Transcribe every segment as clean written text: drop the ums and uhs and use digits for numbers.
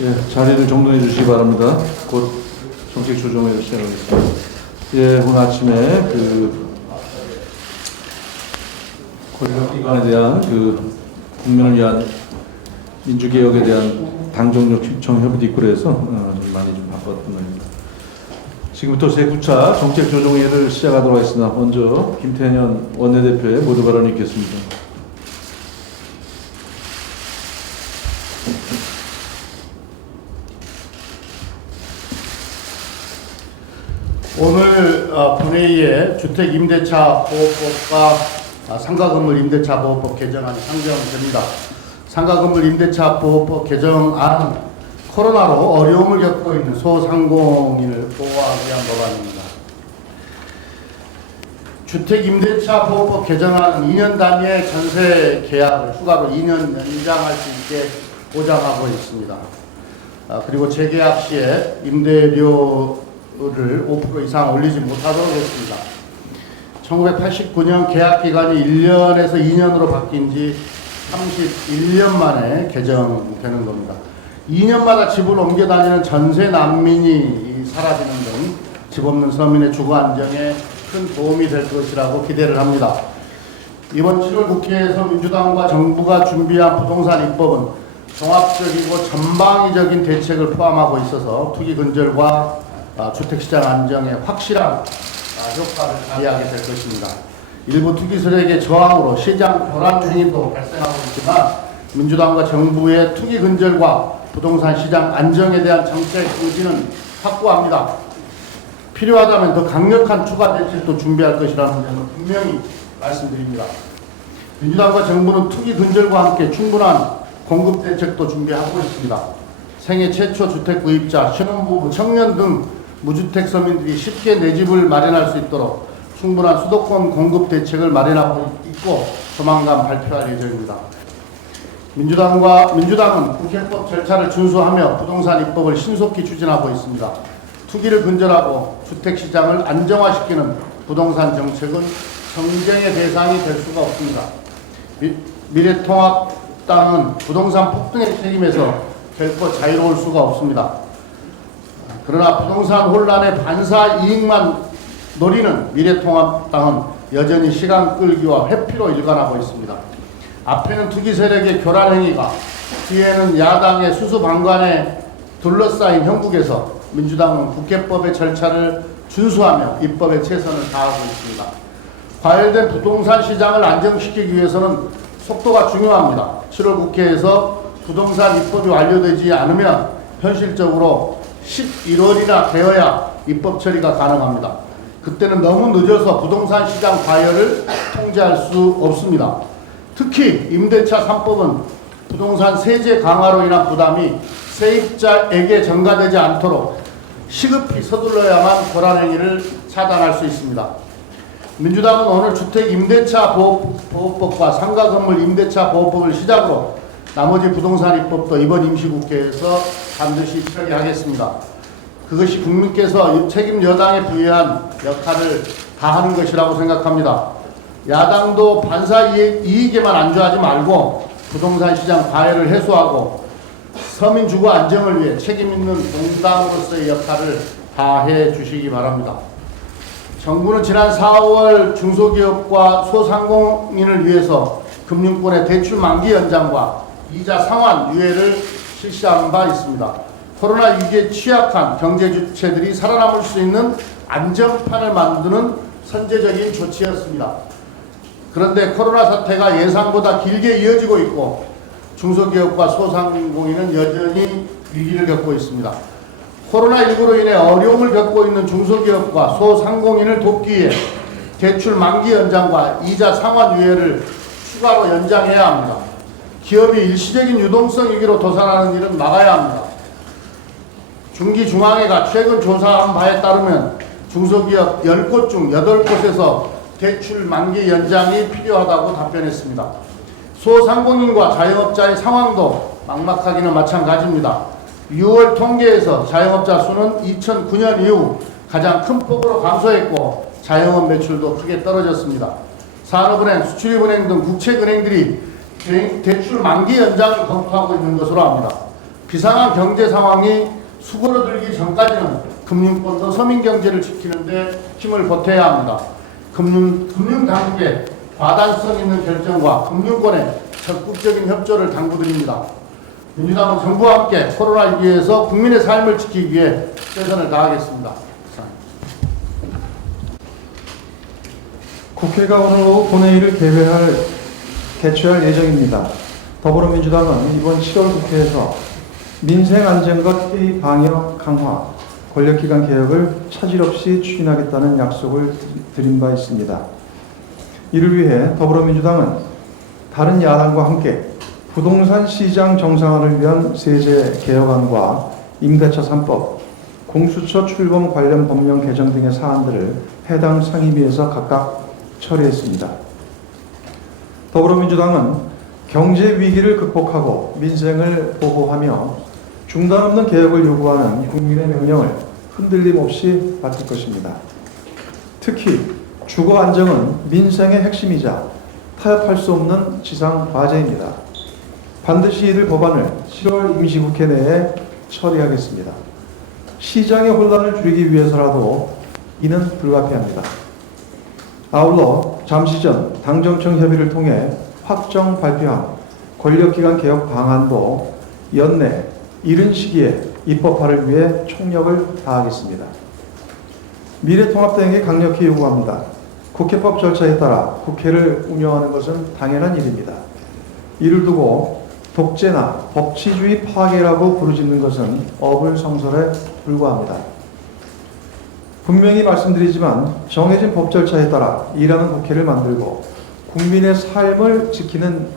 예, 자리를 정돈해 주시기 바랍니다. 곧 정책 조정회를 시작하겠습니다. 예, 오늘 아침에 권력기관에 대한 국민을 위한 민주개혁에 대한 당정력 신청 협의도 있고 그래서 좀 많이 좀 바빴던 날입니다. 지금부터 제9차 정책 조정회를 시작하도록 하겠습니다. 먼저 김태년 원내대표의 모두 발언이 있겠습니다. 오늘 본회의에 주택임대차 보호법과 상가건물 임대차 보호법 개정안이 상정됩니다. 상가건물 임대차 보호법 개정안은 코로나로 어려움을 겪고 있는 소상공인을 보호하기 위한 법안입니다. 주택임대차 보호법 개정안은 2년 단위의 전세 계약을 추가로 2년 연장할 수 있게 보장하고 있습니다. 그리고 재계약 시에 임대료를 5% 이상 올리지 못하도록 했습니다. 1989년 계약 기간이 1년에서 2년으로 바뀐 지 31년 만에 개정되는 겁니다. 2년마다 집을 옮겨 다니는 전세 난민이 사라지는 등 집 없는 서민의 주거 안정에 큰 도움이 될 것이라고 기대를 합니다. 이번 7월 국회에서 민주당과 정부가 준비한 부동산 입법은 종합적이고 전방위적인 대책을 포함하고 있어서 투기 근절과 주택시장 안정에 확실한 효과를 발휘하게 될 것입니다. 일부 투기 세력의 저항으로 시장 교란 행위도 발생하고 있지만 민주당과 정부의 투기 근절과 부동산 시장 안정에 대한 정책 의지는 확고합니다. 필요하다면 더 강력한 추가 대책도 준비할 것이라는 점을 분명히 말씀드립니다. 민주당과 정부는 투기 근절과 함께 충분한 공급 대책도 준비하고 있습니다. 생애 최초 주택 구입자, 신혼부부, 청년 등 무주택 서민들이 쉽게 내 집을 마련할 수 있도록 충분한 수도권 공급 대책을 마련하고 있고 조만간 발표할 예정입니다. 민주당은 국회법 절차를 준수하며 부동산 입법을 신속히 추진하고 있습니다. 투기를 근절하고 주택시장을 안정화시키는 부동산 정책은 정쟁의 대상이 될 수가 없습니다. 미래통합당은 부동산 폭등의 책임에서 결코 자유로울 수가 없습니다. 그러나 부동산 혼란의 반사 이익만 노리는 미래통합당은 여전히 시간 끌기와 회피로 일관하고 있습니다. 앞에는 투기 세력의 교란 행위가, 뒤에는 야당의 수수방관에 둘러싸인 형국에서 민주당은 국회법의 절차를 준수하며 입법에 최선을 다하고 있습니다. 과열된 부동산 시장을 안정시키기 위해서는 속도가 중요합니다. 7월 국회에서 부동산 입법이 완료되지 않으면 현실적으로 11월이나 되어야 입법 처리가 가능합니다. 그때는 너무 늦어서 부동산 시장 과열을 통제할 수 없습니다. 특히 임대차 3법은 부동산 세제 강화로 인한 부담이 세입자에게 전가되지 않도록 시급히 서둘러야만 교란 행위를 차단할 수 있습니다. 민주당은 오늘 주택 임대차 보호법과 상가건물 임대차 보호법을 시작으로 나머지 부동산 입법도 이번 임시국회에서 반드시 처리하겠습니다. 그것이 국민께서 책임 여당에 부여한 역할을 다하는 것이라고 생각합니다. 야당도 반사 이익에만 안주하지 말고 부동산 시장 과열을 해소하고 서민 주거 안정을 위해 책임 있는 공당으로서의 역할을 다해 주시기 바랍니다. 정부는 지난 4월 중소기업과 소상공인을 위해서 금융권의 대출 만기 연장과 이자 상환 유예를 실시하는 바 있습니다. 코로나 위기에 취약한 경제 주체들이 살아남을 수 있는 안정판을 만드는 선제적인 조치였습니다. 그런데 코로나 사태가 예상보다 길게 이어지고 있고 중소기업과 소상공인은 여전히 위기를 겪고 있습니다. 코로나19로 인해 어려움을 겪고 있는 중소기업과 소상공인을 돕기 위해 대출 만기 연장과 이자 상환 유예를 추가로 연장해야 합니다. 기업이 일시적인 유동성 위기로 도산하는 일은 막아야 합니다. 중기중앙회가 최근 조사한 바에 따르면 중소기업 10곳 중 8곳에서 대출 만기 연장이 필요하다고 답변했습니다. 소상공인과 자영업자의 상황도 막막하기는 마찬가지입니다. 6월 통계에서 자영업자 수는 2009년 이후 가장 큰 폭으로 감소했고 자영업 매출도 크게 떨어졌습니다. 산업은행, 수출입은행 등 국책은행들이 대출 만기 연장을 검토하고 있는 것으로 압니다. 비상한 경제 상황이 수그러들기 전까지는 금융권도 서민경제를 지키는 데 힘을 보태야 합니다. 금융당국의 과단성 있는 결정과 금융권의 적극적인 협조를 당부드립니다. 민주당은 정부와 함께 코로나19에서 국민의 삶을 지키기 위해 최선을 다하겠습니다. 국회가 오늘 오후 본회의를 개최할 예정입니다. 더불어민주당은 이번 7월 국회에서 민생 안전과 피해 방역 강화, 권력기관 개혁을 차질 없이 추진하겠다는 약속을 드린 바 있습니다. 이를 위해 더불어민주당은 다른 야당과 함께 부동산 시장 정상화를 위한 세제 개혁안과 임대차 3법, 공수처 출범 관련 법령 개정 등의 사안들을 해당 상임위에서 각각 처리했습니다. 더불어민주당은 경제 위기를 극복하고 민생을 보호하며 중단 없는 개혁을 요구하는 국민의 명령을 흔들림 없이 받을 것입니다. 특히 주거 안정은 민생의 핵심이자 타협할 수 없는 지상 과제입니다. 반드시 이들 법안을 7월 임시국회 내에 처리하겠습니다. 시장의 혼란을 줄이기 위해서라도 이는 불가피합니다. 아울러 잠시 전 당정청 협의를 통해 확정 발표한 권력기관 개혁 방안도 연내 이른 시기에 입법화를 위해 총력을 다하겠습니다. 미래통합당에게 강력히 요구합니다. 국회법 절차에 따라 국회를 운영하는 것은 당연한 일입니다. 이를 두고 독재나 법치주의 파괴라고 부르짖는 것은 어불성설에 불과합니다. 분명히 말씀드리지만 정해진 법 절차에 따라 일하는 국회를 만들고 국민의 삶을 지키는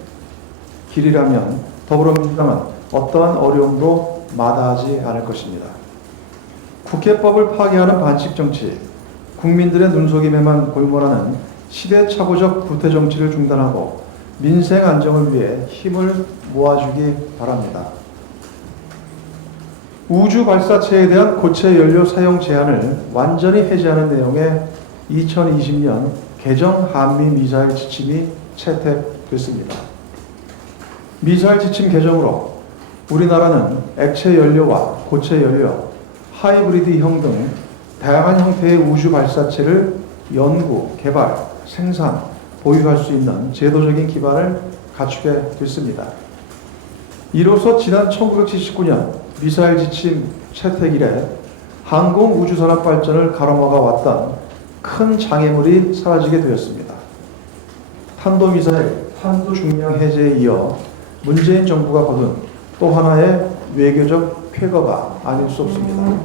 길이라면 더불어민주당은 어떠한 어려움도 마다하지 않을 것입니다. 국회법을 파괴하는 반칙 정치, 국민들의 눈속임에만 골몰하는 시대착오적 구태 정치를 중단하고 민생 안정을 위해 힘을 모아주기 바랍니다. 우주 발사체에 대한 고체 연료 사용 제한을 완전히 해제하는 내용의 2020년 개정 한미 미사일 지침이 채택됐습니다. 미사일 지침 개정으로 우리나라는 액체 연료와 고체 연료, 하이브리드형 등 다양한 형태의 우주 발사체를 연구, 개발, 생산, 보유할 수 있는 제도적인 기반을 갖추게 됐습니다. 이로써 지난 1979년 미사일 지침 채택 이래 항공 우주산업 발전을 가로막아 왔던 큰 장애물이 사라지게 되었습니다. 탄도미사일, 탄도중량 해제에 이어 문재인 정부가 거둔 또 하나의 외교적 쾌거가 아닐 수 없습니다.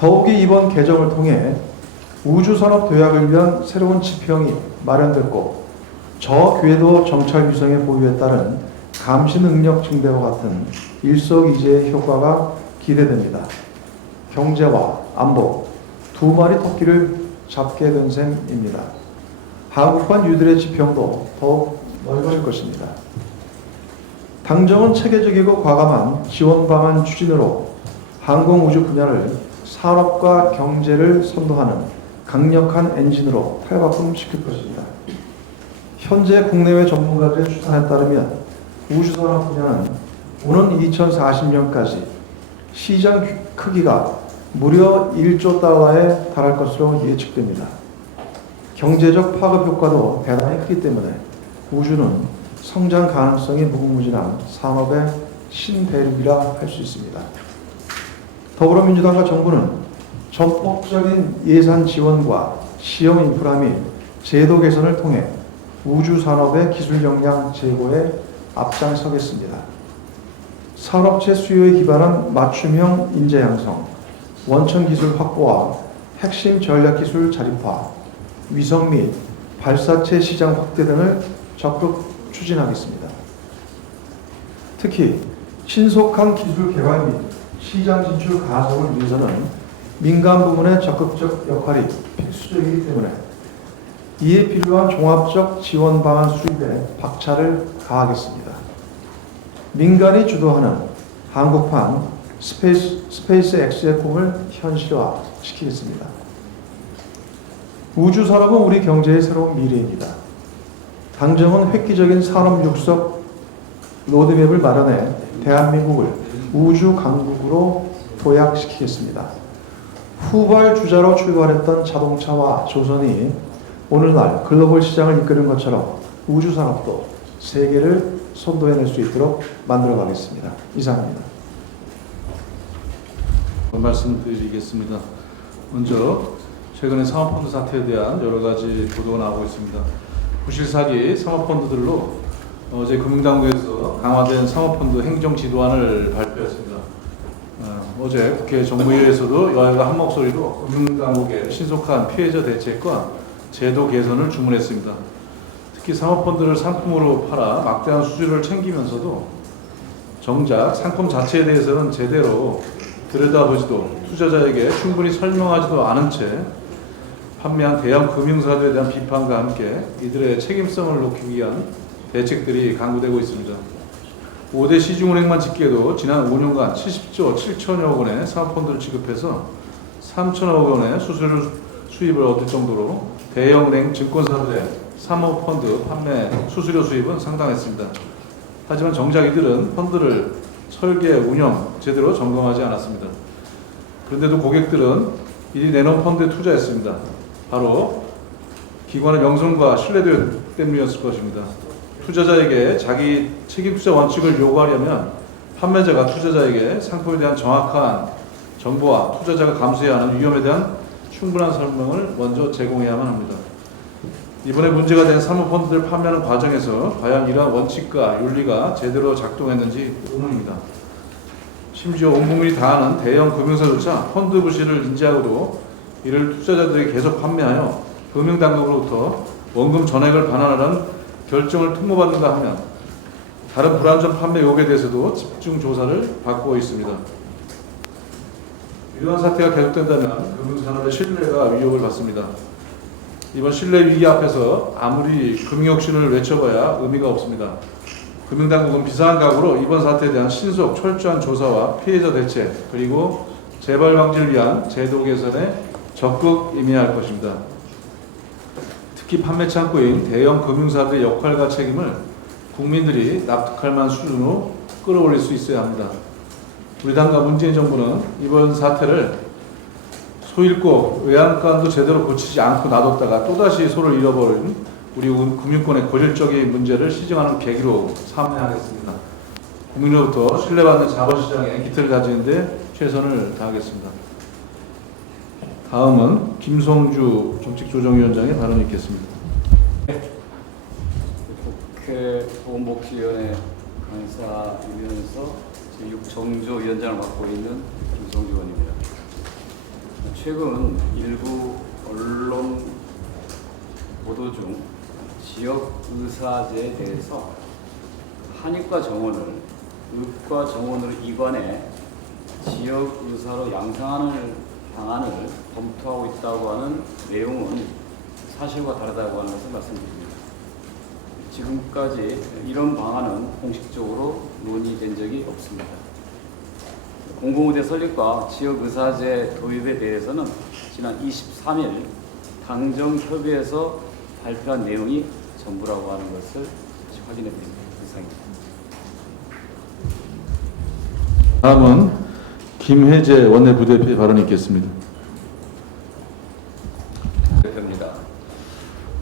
더욱이 이번 개정을 통해 우주산업 도약을 위한 새로운 지평이 마련됐고 저궤도 정찰 위성의 보유에 따른 감시 능력 증대와 같은 일석이조의 효과가 기대됩니다. 경제와 안보 두 마리 토끼를 잡게 된 셈입니다. 한국판 유들의 지평도 더욱 넓어질 것입니다. 당정은 체계적이고 과감한 지원 방안 추진으로 항공우주 분야를 산업과 경제를 선도하는 강력한 엔진으로 탈바꿈시킬 것입니다. 현재 국내외 전문가들의 추산에 따르면 우주산업 분야는 오는 2040년까지 시장 크기가 무려 1조 달러에 달할 것으로 예측됩니다. 경제적 파급 효과도 대단히 크기 때문에 우주는 성장 가능성이 무궁무진한 산업의 신대륙이라 할 수 있습니다. 더불어민주당과 정부는 전폭적인 예산 지원과 시험 인프라 및 제도 개선을 통해 우주 산업의 기술 역량 제고에 앞장서겠습니다. 산업체 수요에 기반한 맞춤형 인재 양성, 원천 기술 확보와 핵심 전략 기술 자립화, 위성 및 발사체 시장 확대 등을 적극 추진하겠습니다. 특히 신속한 기술 개발 및 시장 진출 가속을 위해서는 민간 부문의 적극적 역할이 필수적이기 때문에 이에 필요한 종합적 지원 방안 수립에 박차를 가하겠습니다. 민간이 주도하는 한국판 스페이스 X의 꿈을 현실화시키겠습니다. 우주 산업은 우리 경제의 새로운 미래입니다. 당정은 획기적인 산업 육성 로드맵을 마련해 대한민국을 우주 강국으로 도약시키겠습니다. 후발주자로 출발했던 자동차와 조선이 오늘날 글로벌 시장을 이끄는 것처럼 우주 산업도 세계를 선도해낼 수 있도록 만들어가겠습니다. 이상입니다. 말씀드리겠습니다. 먼저 최근에 사모펀드 사태에 대한 여러 가지 보도가 나오고 있습니다. 부실 사기 사모펀드들로 어제 금융당국에서 강화된 사모펀드 행정지도안을 발표했습니다. 어제 국회 정무위에서도 여야가 한 목소리로 금융당국의 신속한 피해자 대책과 제도 개선을 주문했습니다. 특히 사모펀드를 상품으로 팔아 막대한 수수료를 챙기면서도 정작 상품 자체에 대해서는 제대로 들여다보지도 투자자에게 충분히 설명하지도 않은 채 판매한 대형 금융사들에 대한 비판과 함께 이들의 책임성을 높이기 위한 대책들이 강구되고 있습니다. 5대 시중은행만 집계도 지난 5년간 70조 7천여 원의 사모펀드를 지급해서 3천억 원의 수수료 수입을 얻을 정도로 대형은행 증권사들의 사모펀드 판매 수수료 수입은 상당했습니다. 하지만 정작 이들은 펀드를 설계, 운영 제대로 점검하지 않았습니다. 그런데도 고객들은 이들이 내놓은 펀드에 투자했습니다. 바로 기관의 명성과 신뢰도 때문이었을 것입니다. 투자자에게 자기 책임 투자 원칙을 요구하려면 판매자가 투자자에게 상품에 대한 정확한 정보와 투자자가 감수해야 하는 위험에 대한 충분한 설명을 먼저 제공해야만 합니다. 이번에 문제가 된 사모펀드를 판매하는 과정에서 과연 이러한 원칙과 윤리가 제대로 작동했는지 의문입니다. 심지어 온 국민이 다 아는 대형 금융사조차 펀드 부실을 인지하고도 이를 투자자들에게 계속 판매하여 금융당국으로부터 원금 전액을 반환하라는 결정을 통보받는가 하면 다른 불안전 판매 의혹에 대해서도 집중 조사를 받고 있습니다. 이러한 사태가 계속된다면 금융산업의 신뢰가 위협을 받습니다. 이번 신뢰 위기 앞에서 아무리 금융혁신을 외쳐봐야 의미가 없습니다. 금융당국은 비상한 각오로 이번 사태에 대한 신속 철저한 조사와 피해자 대책 그리고 재발 방지를 위한 제도 개선에 적극 임해야 할 것입니다. 특히 판매 창구인 대형 금융사들의 역할과 책임을 국민들이 납득할 만한 수준으로 끌어올릴 수 있어야 합니다. 우리 당과 문재인 정부는 이번 사태를 소잃고 외양간도 제대로 고치지 않고 놔뒀다가 또다시 소를 잃어버린 우리 금융권의 고질적인 문제를 시정하는 계기로 삼아야겠습니다. 국민으로부터 신뢰받는 자본시장의 기틀을 다지는 데 최선을 다하겠습니다. 다음은 김성주 정책조정위원장의 발언이 있겠습니다. 국회 보건복지위원회 간사이면서 제6정조위원장을 맡고 있는 김성주 의원입니다. 최근 일부 언론 보도 중 지역 의사제에 대해서 한의과 정원을 의과 정원으로 이관해 지역 의사로 양성하는 방안을 검토하고 있다고 하는 내용은 사실과 다르다고 하는 것을 말씀드립니다. 지금까지 이런 방안은 공식적으로 논의된 적이 없습니다. 공공의대 설립과 지역의사제 도입에 대해서는 지난 23일 당정협의회에서 발표한 내용이 전부라고 하는 것을 확인해 드립니다. 이상입니다. 다음은 김혜재 원내부대표의 발언이 있겠습니다. 대표입니다.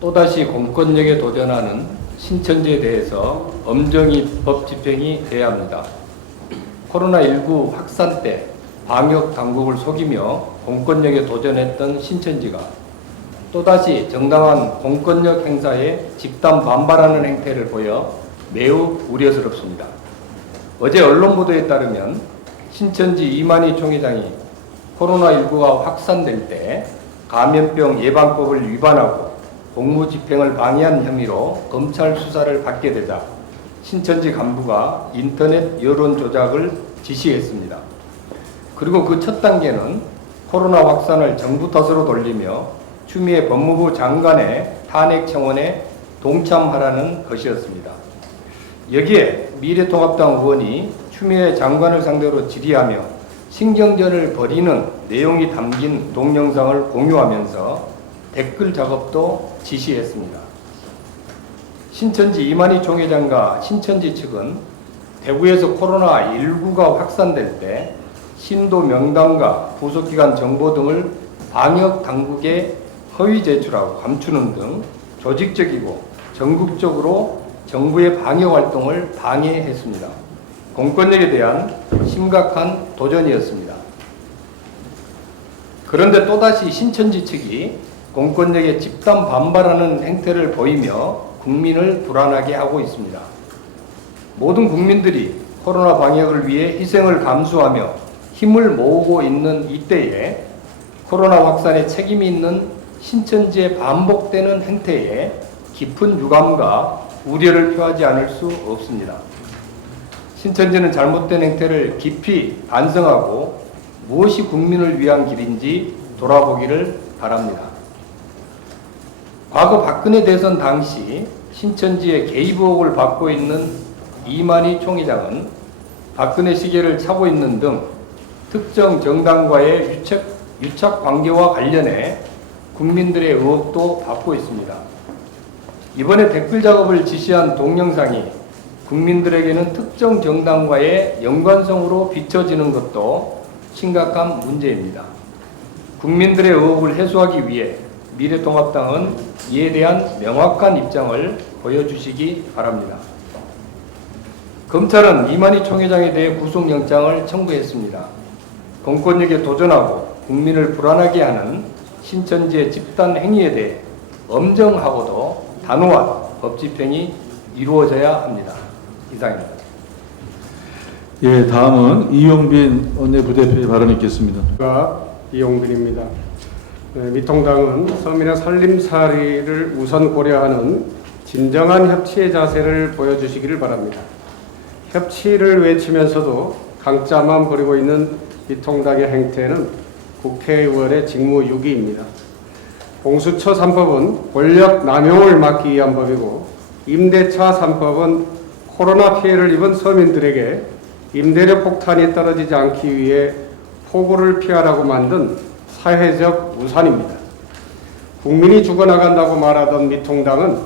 또다시 공권력에 도전하는 신천지에 대해서 엄정히 법 집행이 돼야 합니다. 코로나19 확산 때 방역 당국을 속이며 공권력에 도전했던 신천지가 또다시 정당한 공권력 행사에 집단 반발하는 행태를 보여 매우 우려스럽습니다. 어제 언론 보도에 따르면 신천지 이만희 총회장이 코로나19가 확산될 때 감염병 예방법을 위반하고 공무집행을 방해한 혐의로 검찰 수사를 받게 되자 신천지 간부가 인터넷 여론 조작을 지시했습니다. 그리고 그 첫 단계는 코로나 확산을 정부 탓으로 돌리며 추미애 법무부 장관의 탄핵 청원에 동참하라는 것이었습니다. 여기에 미래통합당 의원이 추미애 장관을 상대로 질의하며 신경전을 벌이는 내용이 담긴 동영상을 공유하면서 댓글 작업도 지시했습니다. 신천지 이만희 총회장과 신천지 측은 대구에서 코로나19가 확산될 때 신도 명단과 부속기관 정보 등을 방역 당국에 허위 제출하고 감추는 등 조직적이고 전국적으로 정부의 방역 활동을 방해했습니다. 공권력에 대한 심각한 도전이었습니다. 그런데 또다시 신천지 측이 공권력에 집단 반발하는 행태를 보이며 국민을 불안하게 하고 있습니다. 모든 국민들이 코로나 방역을 위해 희생을 감수하며 힘을 모으고 있는 이때에 코로나 확산에 책임이 있는 신천지의 반복되는 행태에 깊은 유감과 우려를 표하지 않을 수 없습니다. 신천지는 잘못된 행태를 깊이 반성하고 무엇이 국민을 위한 길인지 돌아보기를 바랍니다. 과거 박근혜 대선 당시 신천지의 개입 의혹을 받고 있는 이만희 총회장은 박근혜 시계를 차고 있는 등 특정 정당과의 유착 관계와 관련해 국민들의 의혹도 받고 있습니다. 이번에 댓글 작업을 지시한 동영상이 국민들에게는 특정 정당과의 연관성으로 비춰지는 것도 심각한 문제입니다. 국민들의 의혹을 해소하기 위해 미래통합당은 이에 대한 명확한 입장을 보여주시기 바랍니다. 검찰은 이만희 총회장에 대해 구속영장을 청구했습니다. 공권력에 도전하고 국민을 불안하게 하는 신천지의 집단 행위에 대해 엄정하고도 단호한 법 집행이 이루어져야 합니다. 이상입니다. 예, 다음은 이용빈 원내부대표의 발언이 있겠습니다. 이용빈입니다. 미통당은 서민의 살림살이를 우선 고려하는 진정한 협치의 자세를 보여주시기를 바랍니다. 협치를 외치면서도 강짜만 부리고 있는 미통당의 행태는 국회의원의 직무유기입니다. 공수처 3법은 권력 남용을 막기 위한 법이고 임대차 3법은 코로나 피해를 입은 서민들에게 임대료 폭탄이 떨어지지 않기 위해 폭우를 피하라고 만든 사회적 우산입니다. 국민이 죽어나간다고 말하던 미통당은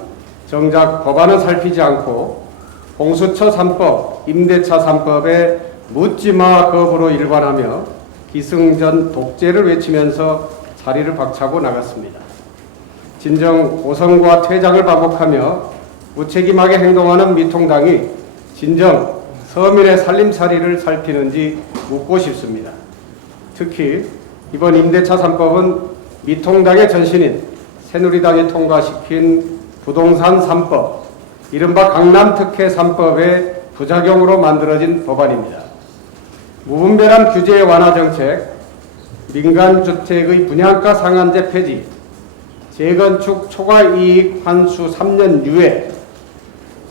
정작 법안을 살피지 않고 공수처 3법, 임대차 3법에 묻지마 거부로 일관하며 기승전 독재를 외치면서 자리를 박차고 나갔습니다. 진정 고성과 퇴장을 반복하며 무책임하게 행동하는 미통당이 진정 서민의 살림살이를 살피는지 묻고 싶습니다. 특히 이번 임대차 3법은 미통당의 전신인 새누리당이 통과시킨 부동산 3법, 이른바 강남특혜 3법의 부작용으로 만들어진 법안입니다. 무분별한 규제 완화 정책, 민간주택의 분양가 상한제 폐지, 재건축 초과이익 환수 3년 유예,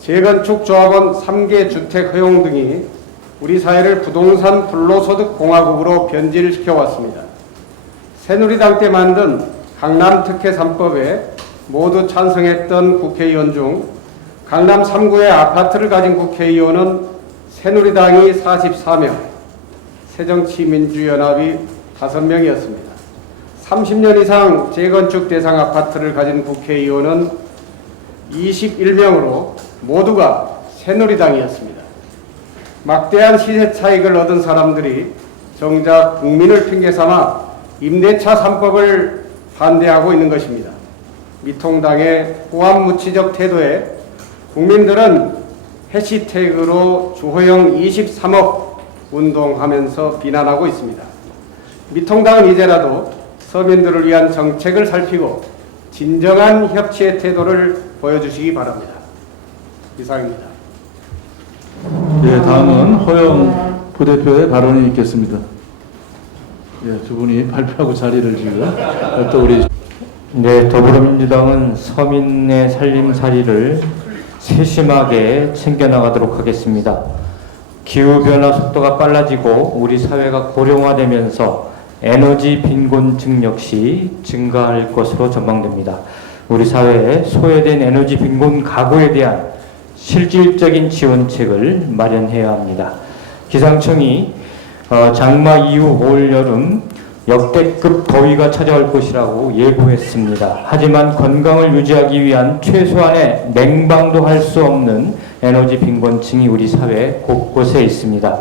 재건축 조합원 3개 주택 허용 등이 우리 사회를 부동산 불로소득 공화국으로 변질시켜 왔습니다. 새누리당 때 만든 강남특혜 3법에 모두 찬성했던 국회의원 중 강남 3구의 아파트를 가진 국회의원은 새누리당이 44명, 새정치민주연합이 5명이었습니다. 30년 이상 재건축 대상 아파트를 가진 국회의원은 21명으로 모두가 새누리당이었습니다. 막대한 시세 차익을 얻은 사람들이 정작 국민을 핑계삼아 임대차 3법을 반대하고 있는 것입니다. 미통당의 호암무치적 태도에 국민들은 해시태그로 주호영 23억 운동하면서 비난하고 있습니다. 미통당은 이제라도 서민들을 위한 정책을 살피고 진정한 협치의 태도를 보여주시기 바랍니다. 이상입니다. 예, 다음은 허영 부대표의 발언이 있겠습니다. 예, 두 분이 발표하고 자리를 지금 또 우리 네, 더불어민주당은 서민의 살림살이를 세심하게 챙겨나가도록 하겠습니다. 기후변화 속도가 빨라지고 우리 사회가 고령화되면서 에너지 빈곤층 역시 증가할 것으로 전망됩니다. 우리 사회에 소외된 에너지 빈곤 가구에 대한 실질적인 지원책을 마련해야 합니다. 기상청이 장마 이후 올 여름 역대급 더위가 찾아올 것이라고 예고했습니다. 하지만 건강을 유지하기 위한 최소한의 냉방도 할 수 없는 에너지 빈곤층이 우리 사회 곳곳에 있습니다.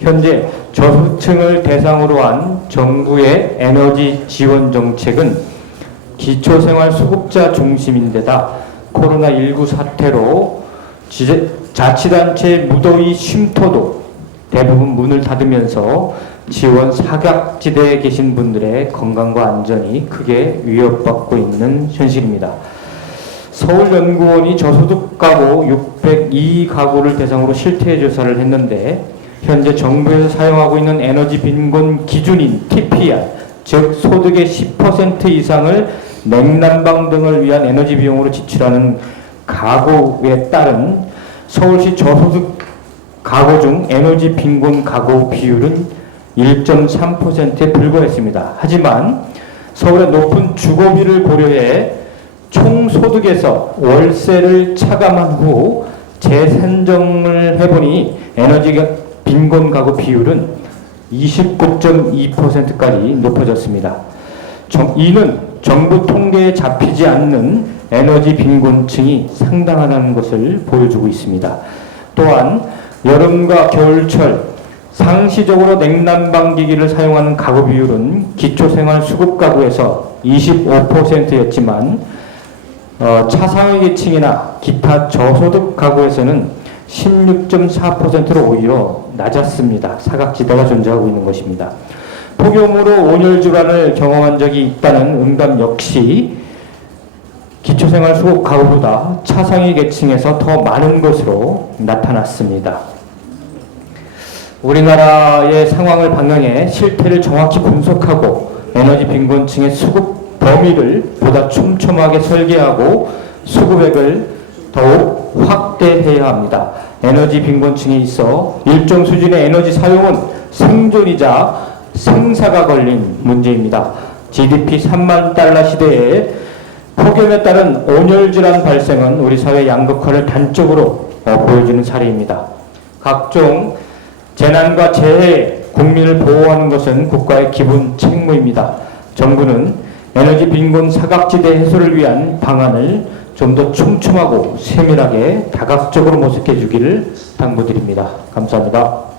현재 저소득층을 대상으로 한 정부의 에너지 지원 정책은 기초생활 수급자 중심인데다 코로나19 사태로 자치단체 무더위 쉼터도 대부분 문을 닫으면서 지원 사각지대에 계신 분들의 건강과 안전이 크게 위협받고 있는 현실입니다. 서울연구원이 저소득 가구 602가구를 대상으로 실태 조사를 했는데 현재 정부에서 사용하고 있는 에너지 빈곤 기준인 TPR, 즉 소득의 10% 이상을 냉난방 등을 위한 에너지 비용으로 지출하는 가구에 따른 서울시 저소득 가구 중 에너지 빈곤 가구 비율은 1.3%에 불과했습니다. 하지만 서울의 높은 주거비를 고려해 총 소득에서 월세를 차감한 후 재산정을 해보니 에너지 빈곤 가구 비율은 29.2%까지 높아졌습니다. 이는 정부 통계에 잡히지 않는 에너지 빈곤층이 상당하다는 것을 보여주고 있습니다. 또한 여름과 겨울철 상시적으로 냉난방 기기를 사용하는 가구 비율은 기초생활 수급 가구에서 25%였지만 차상위 계층이나 기타 저소득 가구에서는 16.4%로 오히려 낮았습니다. 사각지대가 존재하고 있는 것입니다. 폭염으로 온열 질환을 경험한 적이 있다는 응답 역시 기초생활 수급 가구보다 차상위 계층에서 더 많은 것으로 나타났습니다. 우리나라의 상황을 반영해 실태를 정확히 분석하고 에너지 빈곤층의 수급 범위를 보다 촘촘하게 설계하고 수급액을 더욱 확대해야 합니다. 에너지 빈곤층에 있어 일정 수준의 에너지 사용은 생존이자 생사가 걸린 문제입니다. GDP 3만 달러 시대에 폭염에 따른 온열 질환 발생은 우리 사회 양극화를 단적으로 보여주는 사례입니다. 각종 재난과 재해에 국민을 보호하는 것은 국가의 기본 책무입니다. 정부는 에너지 빈곤 사각지대 해소를 위한 방안을 좀 더 촘촘하고 세밀하게 다각적으로 모색해 주기를 당부드립니다. 감사합니다.